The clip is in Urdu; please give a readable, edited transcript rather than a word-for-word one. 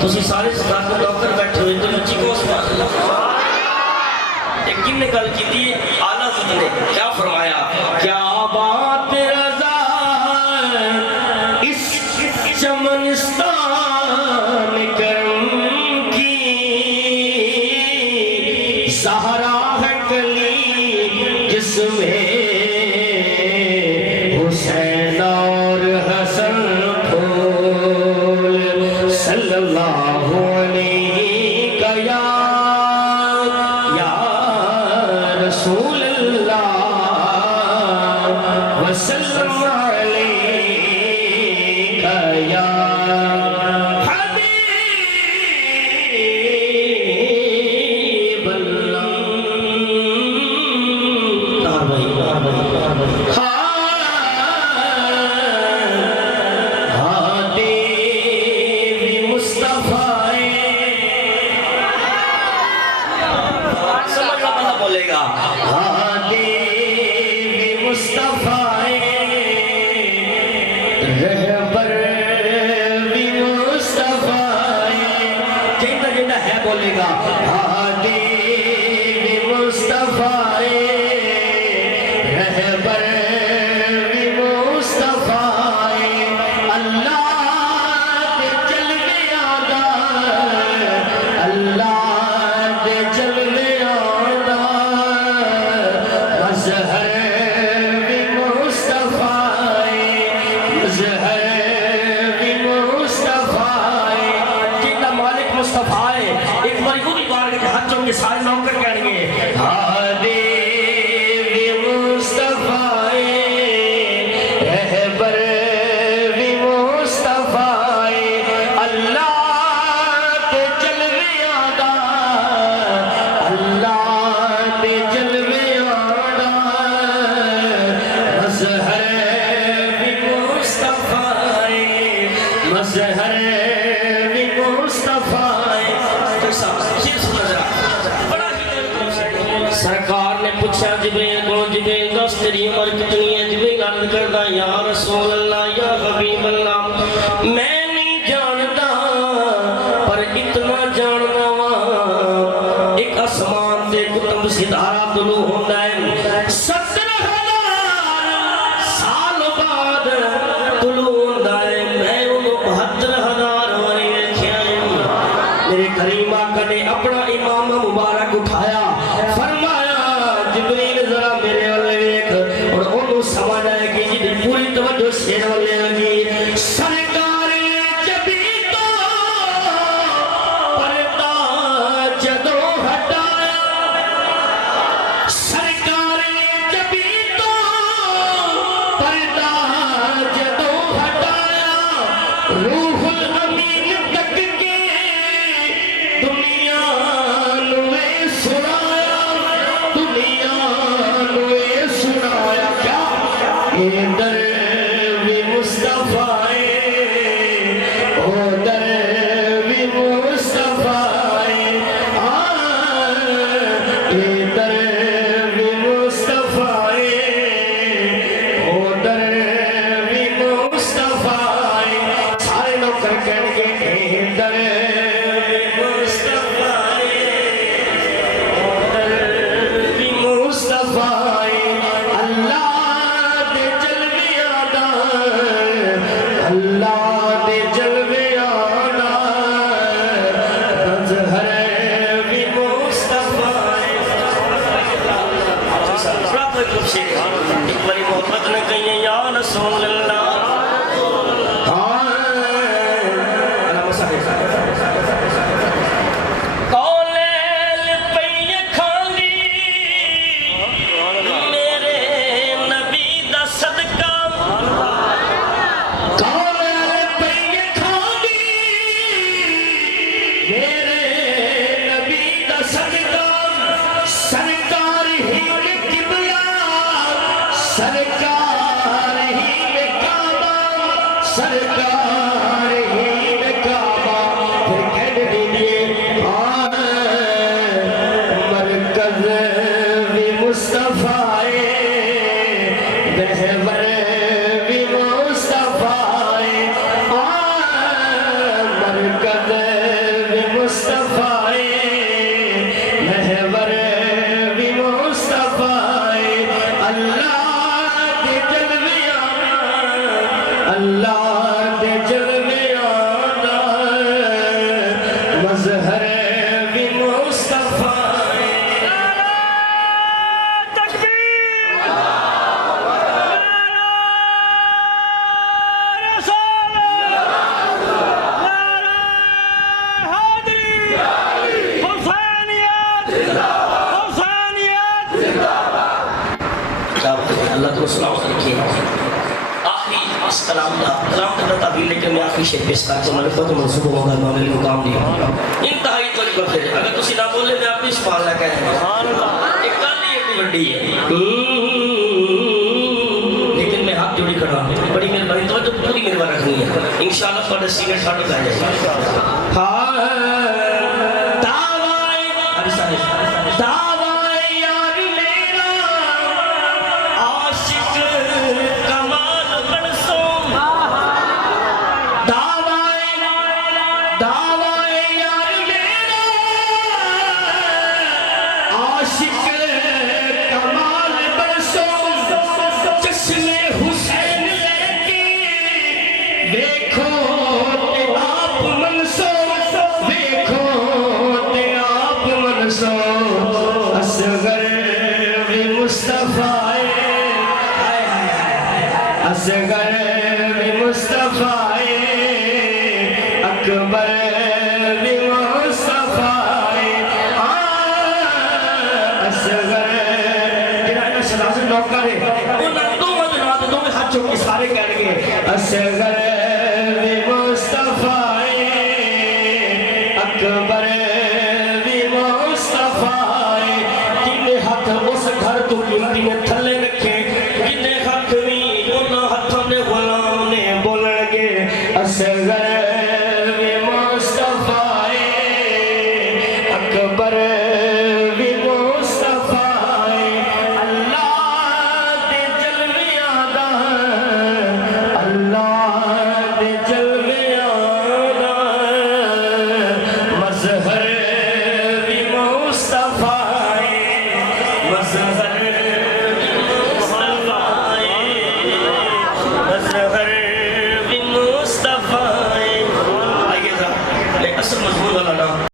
تسی سارے صداقت نوکر بیٹھے ہوئے تو مچی کو سبحان اللہ ایک کن نے گل کی تھی اعلیٰ حضرت نے کیا فرمایا کیا بات رضا اس چمنستان کرم کی سہرا ہے کلی جس میں حسین اور حسن پھول صلی اللہ علیہ کا یا رسول اللہ وسلم علیہ یا حبیب اللہ دیوی مصطفیٰ سمجھا بندہ بولے گا دیوی مصطفیٰ رہبر بھی مصطفیٰ جیتا جیتا ہے بولے گا دیوی مصطفیٰ رہبر بھی مصطفیٰ اللہ دے جلوے آدھا اللہ دے جلوے آدھا مظہر بھی مصطفیٰ مظہر بھی مصطفیٰ جتنا مالک مصطفیٰ ہے ایک باری وہ بھی بار کے ہاتھوں کے سارے نوکر کہنے گے دیوی مصطفیٰ رہبر بھی مصطفیٰ اللہ دے جلوے آدھا اللہ دے جلوے آدھا مظہر بھی مصطفیٰ مظہر بھی مصطفیٰ تو شیر سنا ذرا بڑا ہی سرکار نے پوچھا جبریل کو جبریل دس تیری عمر کتنی ہے جبریل عرض کرتا یا رسول اللہ یا حبیب اللہ میں نہیں جانتا پر اتنا جاننا ایک آسمان تے کتب ستارہ طلوع ہوتا ہے 17,000 سال بعد طلوع ہوتا ہے میں انہوں 72,000 والی دیکھیا ہے میرے کریم آقا نے اپنا امام مبارک اٹھایا فرمایا جبریل ذرا میرے والے ایک اور انہوں سمجھ آئے کہ جی پوری توجہ شیر والے لگی سرکار جبی تو پردہ جدوں ہٹایا سرکار جبی تو پردہ جدوں ہٹایا روح الامین تک کے دنیا نوے سنایا دنیا نوے سنایا کیا در بھی مصطفیٰ در بھی مصطفیٰ در بھی مصطفیٰ در بھی مصطفیٰ سارے نوکر کہنے کے در بھی مصطفیٰ در بھی مصطفیٰ اللہ دے جلوے آدھا اللہ دے جلوے آدھا مظہر بھی مصطفیٰ اللہ تو سلام رکھیے آخری اس کلام کا تعبیر لے کے میں آخری شیئر پیش کرتا ہوں معرفت و منصوبہ ہوگا امام علی مقام نہیں انتہائی طریقہ پھر اگر تسی نہ بولے میں اپنی سبحان اللہ کہہ رہا ہوں ایک کل نہیں ایک بڑی ہے لیکن میں ہاتھ جوڑی کھڑا ہوں بڑی مہربانی توجہ پوری مہربانی رکھنی ہے انشاءاللہ تھوڑا سینٹ ہاتھ اٹھا جائے اصغر بھی مصطفیٰ اکبر بھی مصطفیٰ اصغر جنہاں سلاسل نوکر ہے انہاں دو مدنات دو میں ہاتھ چوک کے سارے کہہ رہے ہیں اصغر بھی مصطفیٰ اکبر